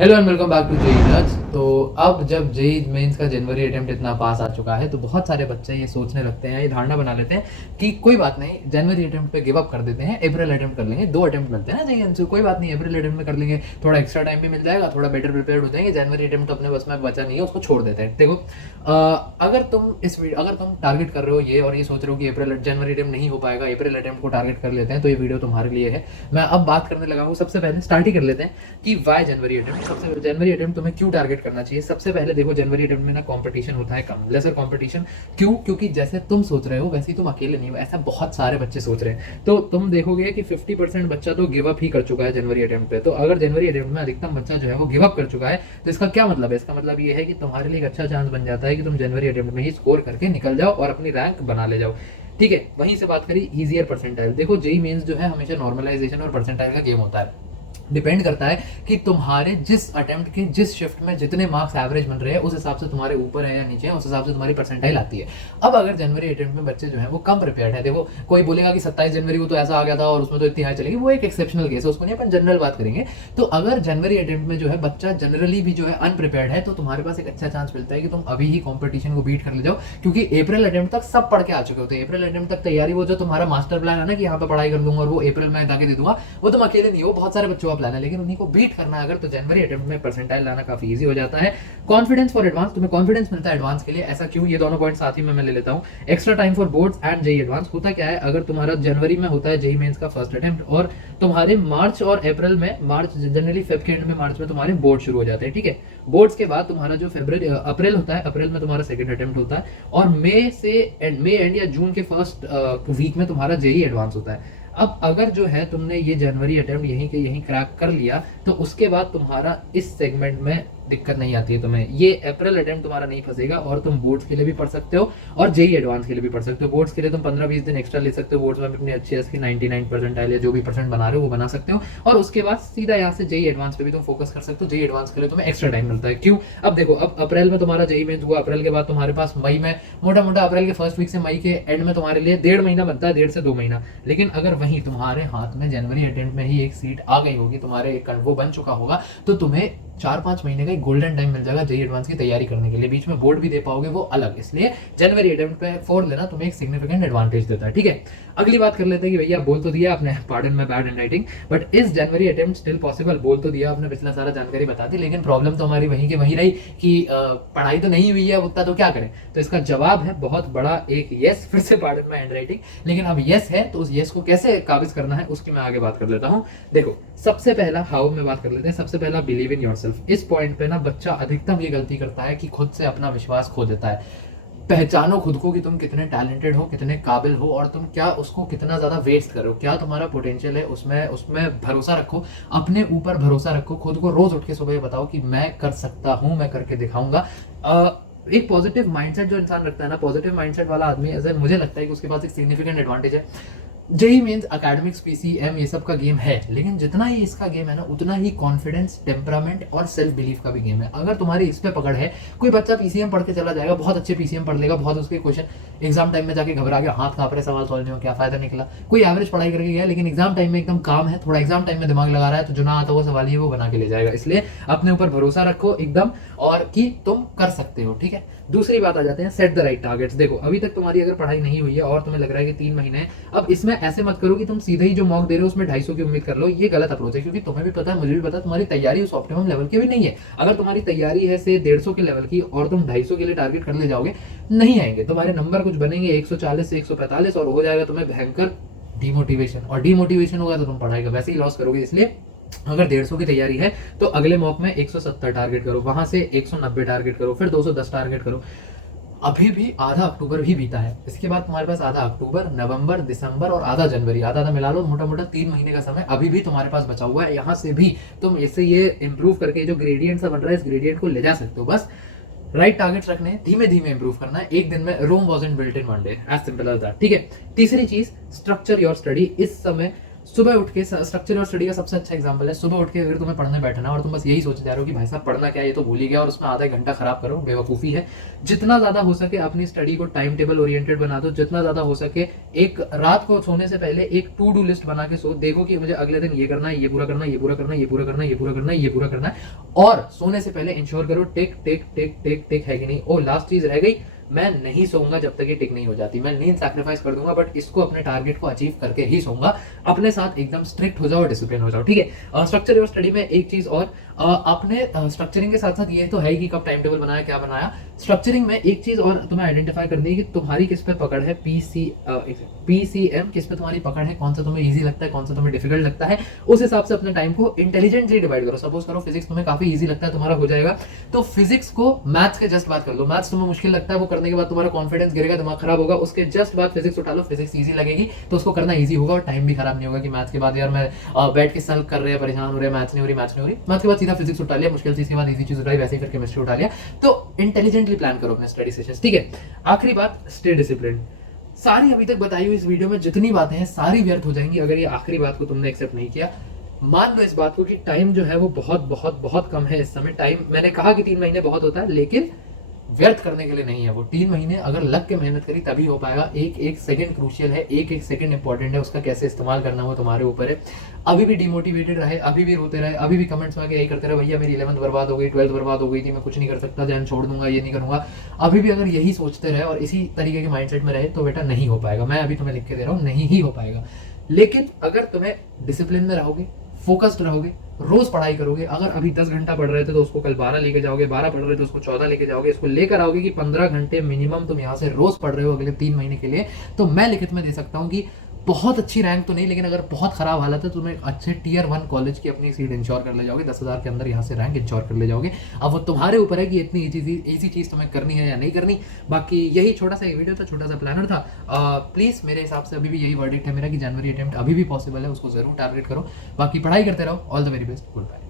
Hello and welcome back to JEE nerds. तो अब जब जेई मेंस का जनवरी अटेम्प्ट इतना पास आ चुका है तो बहुत सारे बच्चे ये सोचने लगते हैं, ये धारणा बना लेते हैं कि कोई बात नहीं, जनवरी अटेम्प्ट पे गिव अप कर देते हैं, अप्रैल अटेम्प्ट कर लेंगे। 2 अटेम्प्ट मिलते हैं ना जेई एनसी, कोई बात नहीं, अप्रैल अटेम्प्ट में कर लेंगे, थोड़ा एक्स्ट्रा टाइम भी मिल जाएगा, थोड़ा बेटर प्रिपेयर्ड हो जाएंगे। जनवरी अटेम्प्ट तो अपने बस में बचा नहीं है, उसको छोड़ देते हैं। देखो अगर तुम टारगेट कर रहे हो ये और ये सोच रहे हो कि अप्रैल जनवरी अटेम्प्ट नहीं हो पाएगा, अप्रैल अटेम्प्ट को टारगेट कर लेते हैं, तो ये वीडियो तुम्हारे लिए है। मैं अब बात करने लगा हूँ, सबसे पहले स्टार्ट ही कर लेते हैं कि वाई जनवरी अटेम्प्ट। सबसे जनवरी अटेम्प्ट तुम्हें क्यों टारगेट करना चाहिए। सबसे पहले देखो, जनवरी अटेम्प्ट में ना कंपटीशन होता है कम, लेसर कंपटीशन। क्यों? क्योंकि जैसे तुम सोच रहे हो वैसे ही तुम अकेले नहीं हो, ऐसा बहुत सारे बच्चे सोच रहे हैं। तो तुम देखोगे कि 50% बच्चा तो गिव अप ही कर चुका है जनवरी अटेम्प्ट पे। तो अगर जनवरी अटेम्प्ट में अधिकतम बच्चा जो है वो गिव अप कर चुका है, तो इसका क्या मतलब है? इसका मतलब ये है कि तुम्हारे लिए एक अच्छा चांस बन जाता है कि तुम जनवरी अटेम्प्ट में ही स्कोर करके निकल जाओ और अपनी रैंक बना ले जाओ। ठीक है, वहीं से बात करी इजियर परसेंटाइल। देखो जेई मेंस जो है हमेशा नॉर्मलाइजेशन और परसेंटाइल का गेम होता है। डिपेंड करता है कि तुम्हारे जिस अटेम्प्ट के जिस शिफ्ट में जितने मार्क्स एवरेज बन रहे हैं, उस हिसाब से तुम्हारे ऊपर है या नीचे है, उस हिसाब से तुम्हारी परसेंटाइल आती है। अब अगर जनवरी अटेम्प्ट में बच्चे जो है वो कम प्रिपेयर्ड है, देखो कोई बोलेगा कि 27 जनवरी को तो ऐसा आ गया था और उसमें तो इतनी हाई चलेगी, वो एक एक्सेप्शनल केस है, उसको नहीं अपन जनरल बात करेंगे। तो अगर जनवरी अटेम्प्ट में जो है बच्चा जनरली भी जो है अनप्रिपेयर्ड है, तो तुम्हारे पास एक अच्छा चांस मिलता है कि तुम अभी ही कॉम्पिटिशन को बीट कर ले जाओ, क्योंकि अप्रैल अटेम्प्ट तक सब पढ़ के आ चुके होते हैं। अप्रैल अटेम्प्ट तक तैयारी, वो जो तुम्हारा मास्टर प्लान है ना कि यहाँ पे पढ़ाई कर दूंगा और वो अप्रैल में जाके दे दूंगा, वो तुम अकेले नहीं हो, बहुत सारे बच्चों का प्लान है, लेकिन उन्हीं को बीट करना अगर, तो जनवरी अटेम्प्ट में परसेंटाइल लाना काफी इजी हो जाता है। कॉन्फिडेंस फॉर एडवांस, तुम्हें कॉन्फिडेंस मिलता है एडवांस के लिए। ऐसा क्यों? ये दोनों पॉइंट साथ ही में मैं ले लेता हूँ। Extra time for boards and JEE advance. होता क्या है, अगर तुम्हारा जनवरी में होता है जेई मेंस का फर्स्ट अटेम्प्ट और तुम्हारे मार्च और अप्रैल में, मार्च जनरली फेब के एंड में, मार्च में तुम्हारे बोर्ड शुरू हो जाते हैं। ठीक है, बोर्ड्स के बाद तुम्हारा जो फरवरी अप्रैल होता है, अप्रैल में तुम्हारा सेकंड अटेम्प्ट होता है और मई एंड या जून के फर्स्ट वीक में तुम्हारा जेई एडवांस होता है। अब अगर जो है तुमने ये जनवरी अटेम्प्ट यहीं के यहीं क्रैक कर लिया, तो उसके बाद तुम्हारा इस सेगमेंट में दिक्कत नहीं आती है तुम्हें। ये अप्रैल अटेम्प्ट तुम्हारा नहीं फंसेगा और तुम बोर्ड्स के लिए भी पढ़ सकते हो और जेई एडवांस के लिए भी पढ़ सकते हो। बोर्ड्स के लिए तुम 15-20 दिन एक्स्ट्रा ले सकते हो, बोर्ड्स में अपनी अच्छी अच्छी 99% या जो भी परसेंट बना रहे हो वो बना सकते हो, और उसके बाद सीधा यहाँ से जेई एडवांस पे भी तुम फोकस कर सकते हो। जेई एडवांस के लिए तुम्हें एक्स्ट्रा टाइम मिलता है। क्यों? अब देखो, अब अप्रैल में तुम्हारा जेई मेंस हुआ, अप्रैल के बाद तुम्हारे पास मई में, मोटा मोटा अप्रैल के फर्स्ट वीक से मई के एंड में तुम्हारे लिए 1.5 महीना बनता है, 1.5 से 2 महीना। लेकिन अगर वहीं तुम्हारे हाथ में जनवरी अटेम्प्ट में ही एक सीट आ गई होगी, तुम्हारे एक वो बन चुका होगा, तो तुम्हें 4-5 महीने का एक गोल्डन टाइम मिल जाएगा जेई एडवांस की तैयारी करने के लिए। बीच में बोर्ड भी दे पाओगे, वो अलग। इसलिए जनवरी अटेम्प्ट पे 4 लेना तुम्हें एक सिग्निफिकेंट एडवांटेज देता है। ठीक है, अगली बात कर लेते हैं कि भैया बोल तो दिया आपने, पार्डन में बैड हैंडराइटिंग, बट इस जनवरी अटेम्प्ट स्टिल पॉसिबल? बोल तो दिया आपने, पिछला सारा जानकारी बता दी, लेकिन प्रॉब्लम तो हमारी वहीं के वहीं रही कि पढ़ाई तो नहीं हुई है उतना, तो क्या करें? तो इसका जवाब है बहुत बड़ा एक यस, फिर से पार्डन में हैंडराइटिंग। लेकिन अब यस है तो उस यस को कैसे काबिज करना है उसकी मैं आगे बात कर लेता हूँ। देखो, सबसे पहला हाउ में बात कर लेते हैं। सबसे पहला बिलीव इन योरसेल्फ। इस पॉइंट पे ना बच्चा अधिकतम ये गलती करता है कि खुद से अपना विश्वास खो देता है। पहचानो खुद को कि तुम कितने टैलेंटेड हो, कितने काबिल हो, और तुम क्या उसको कितना ज्यादा वेस्ट करो, क्या तुम्हारा पोटेंशियल है, उसमें उसमें भरोसा रखो, अपने ऊपर भरोसा रखो। खुद को रोज उठ के सुबह बताओ कि मैं कर सकता हूँ, मैं करके दिखाऊंगा। एक पॉजिटिव माइंडसेट जो इंसान रखता है ना, पॉजिटिव माइंडसेट वाला आदमी, ऐसे मुझे लगता है कि उसके पास एक सिग्निफिकेंट एडवांटेज है। जेई मीन्स अकेडमिक्स, पीसीएम, ये सब का गेम है, लेकिन जितना ही इसका गेम है ना, उतना ही कॉन्फिडेंस, टेम्परामेंट और सेल्फ बिलीफ का भी गेम है। अगर तुम्हारी इस पे पकड़ है, कोई बच्चा पीसीएम पढ़ के चला जाएगा, बहुत अच्छे पीसीएम पढ़ लेगा, बहुत उसके क्वेश्चन एग्जाम टाइम में जाके घबरा गया, हाथ कांप रहे, सवाल सॉल्व नहीं हो, क्या फायदा निकला? कोई एवरेज पढ़ाई करके गया, लेकिन एग्जाम टाइम में एकदम काम है, थोड़ा एग्जाम टाइम में दिमाग लगा रहा है, तो जो ना आता वो सवाल ही वो बना के ले जाएगा। इसलिए अपने ऊपर भरोसा रखो एकदम, और कि तुम कर सकते हो। ठीक है, दूसरी बात आ जाते हैं, सेट द राइट टारगेट्स। देखो, अभी तक तुम्हारी अगर पढ़ाई नहीं हुई है और तुम्हें लग रहा है कि 3 महीने, अब इसमें ऐसे मत करो कि तुम सीधे ही जो मॉक दे रहे हो उसमें 250 की उम्मीद कर लो। ये गलत अप्रोच है, क्योंकि तुम्हें भी पता है, मुझे भी पता है, तुम्हारी तैयारी उस ऑप्टिमम लेवल की भी नहीं है। अगर तुम्हारी तैयारी है से 150 के लेवल की और तुम 250 के लिए टारगेट कर ले जाओगे, नहीं आएंगे तुम्हारे नंबर। कुछ बनेंगे 140 से 145 और हो जाएगा तुम्हें भयंकर डिमोटिवेशन, और डिमोटिवेशन होगा तो तुम पढ़ाई का वैसे ही लॉस करोगे। इसलिए अगर 150 की तैयारी है तो अगले मॉक में 170 टारगेट करो, वहां से 190 टारगेट करो, फिर 210 टारगेट करो। अभी भी आधा अक्टूबर भी बीता है, इसके बाद तुम्हारे पास आधा अक्टूबर, नवंबर, दिसंबर और आधा जनवरी, आधा मिला लो, मोटा मोटा 3 महीने का समय अभी भी तुम्हारे पास बचा हुआ है। यहाँ से भी तुम इससे ये इंप्रूव करके जो ग्रेडियंट सा बन रहा है, इस ग्रेडियंट को ले जा सकते हो। बस राइट टारगेट्स रखने, धीमे धीमे इंप्रूव करना है। एक दिन में Rome wasn't built in one day, as simple as that. ठीक है, तीसरी चीज, स्ट्रक्चर योर स्टडी। इस समय सुबह उठ के स्ट्रक्चर और स्टडी का सबसे अच्छा एग्जांपल है, सुबह उठ के अगर तुम्हें पढ़ने बैठना और तुम बस यही सोचते जा रहे हो कि भाई साहब पढ़ना क्या है, ये तो भूल ही गया, और उसमें आधा घंटा खराब करो, बेवकूफ़ी है। जितना ज़्यादा हो सके अपनी स्टडी को टाइम टेबल ओरिएंटेड बना दो, जितना ज़्यादा हो सके एक रात को सोने से पहले एक टू डू लिस्ट बना के सो, देखो कि मुझे अगले दिन ये करना है, ये पूरा करना है, ये पूरा करना है, ये पूरा करना है, ये पूरा करना है, ये पूरा करना है, और सोने से पहले इंश्योर करो टिक टिक टिक टिक टिक है कि नहीं। ओ लास्ट चीज रह गई, मैं नहीं सोऊंगा जब तक ये टिक नहीं हो जाती, मैं नींद सैक्रिफाइस कर दूंगा बट इसको अपने टारगेट को अचीव करके ही सोऊंगा। अपने साथ एकदम स्ट्रिक्ट हो जाओ, डिसिप्लिन हो जाओ, ठीक है। स्ट्रक्चर और स्टडी में एक चीज और, आपने स्ट्रक्चरिंग के साथ साथ ये तो है कि कब टाइम टेबल बनाया, क्या बनाया। स्ट्रक्चरिंग में एक चीज और तुम्हें आइडेंटिफाई करनी है कि तुम्हारी किस पे पकड़ है, पीसीएम किस पे तुम्हारी पकड़ है, कौन सा तुम्हें इजी लगता है, कौन सा तुम्हें डिफिकल्ट लगता है, उस हिसाब से अपने टाइम को इंटेलिजेंटली डिवाइड करो। सपोज करो फिजिक्स तुम्हें काफी इजी लगता है, तुम्हारा हो जाएगा, तो फिजिक्स को मैथ्स के जस्ट बात कर लो। मैथ्स तुम्हें मुश्किल लगता है, वो करने के बाद तुम्हारा कॉन्फिडेंस गिरेगा, दिमाग खराब होगा, उसके जस्ट बाद फिजिक्स उठा लो, फिजिक्स इजी लगेगी, तो उसको करना इजी होगा और टाइम भी खराब नहीं होगा कि मैथ्स के बाद यार मैं बैठ के सॉल्व कर रहे हैं, परेशान हो रहे हैं, मैथ्स नहीं हो रही, मैथ्स नहीं हो रही। मैथ्स के बाद सीधा फिजिक्स उठा लिया, मुश्किल चीज के बाद इजी चीज उठाई, वैसे ही फिर केमिस्ट्री उठा लिया। तो इंटेलिजेंटली प्लान करो अपने स्टडी सेशंस, ठीक है। आखिरी बात, स्टे डिसिप्लिन। सारी अभी तक बताई हुई इस वीडियो में जितनी बातें हैं सारी व्यर्थ हो जाएंगी अगर ये आखिरी बात को तुमने एक्सेप्ट नहीं किया। मान लो इस बात को कि टाइम जो है वो बहुत बहुत बहुत कम है इस समय। टाइम मैंने कहा कि 3 महीने बहुत होता है, लेकिन व्यर्थ करने के लिए नहीं है वो। 3 महीने अगर लग के मेहनत करी तभी हो पाएगा। एक एक सेकंड क्रूशियल है, एक एक सेकंड इंपॉर्टेंट है, उसका कैसे इस्तेमाल करना हो तुम्हारे ऊपर है। अभी भी डिमोटिवेटेड रहे, अभी भी रोते रहे, अभी भी कमेंट्स में आके यही करते रहे, भैया मेरी 11th बर्बाद हो गई, 12th बर्बाद हो गई थी, मैं कुछ नहीं कर सकता, जैन छोड़ दूंगा, ये नहीं करूंगा, अभी भी अगर यही सोचते रहे और इसी तरीके के माइंडसेट में रहे तो बेटा नहीं हो पाएगा। मैं अभी तुम्हें लिख के दे रहा हूँ, नहीं ही हो पाएगा। लेकिन अगर तुम्हें डिसिप्लिन में रहोगे, फोकस्ड रहोगे, रोज पढ़ाई करोगे, अगर अभी 10 घंटा पढ़ रहे थे तो उसको कल 12 लेके जाओगे, 12 पढ़ रहे थे तो उसको 14 लेके जाओगे, इसको लेकर आओगे कि 15 घंटे मिनिमम तुम यहाँ से रोज पढ़ रहे हो अगले 3 महीने के लिए, तो मैं लिखित में दे सकता हूँ कि बहुत अच्छी रैंक तो नहीं, लेकिन अगर बहुत खराब हालत है तो तुम्हें अच्छे टियर 1 कॉलेज की अपनी सीट इंश्योर कर ले जाओगे, 10,000 के अंदर यहाँ से रैंक इंश्योर कर ले जाओगे। अब वो तुम्हारे ऊपर है कि इतनी ईजी चीज़ तुम्हें करनी है या नहीं करनी। बाकी यही छोटा सा एक वीडियो था, छोटा सा प्लानर था। प्लीज़ मेरे हिसाब से अभी भी यही वर्डिक्ट है मेरा कि जनवरी अटेम्प्ट अभी भी पॉसिबल है, उसको जरूर टारगेट करो। बाकी पढ़ाई करते रहो। All the very best, good bye.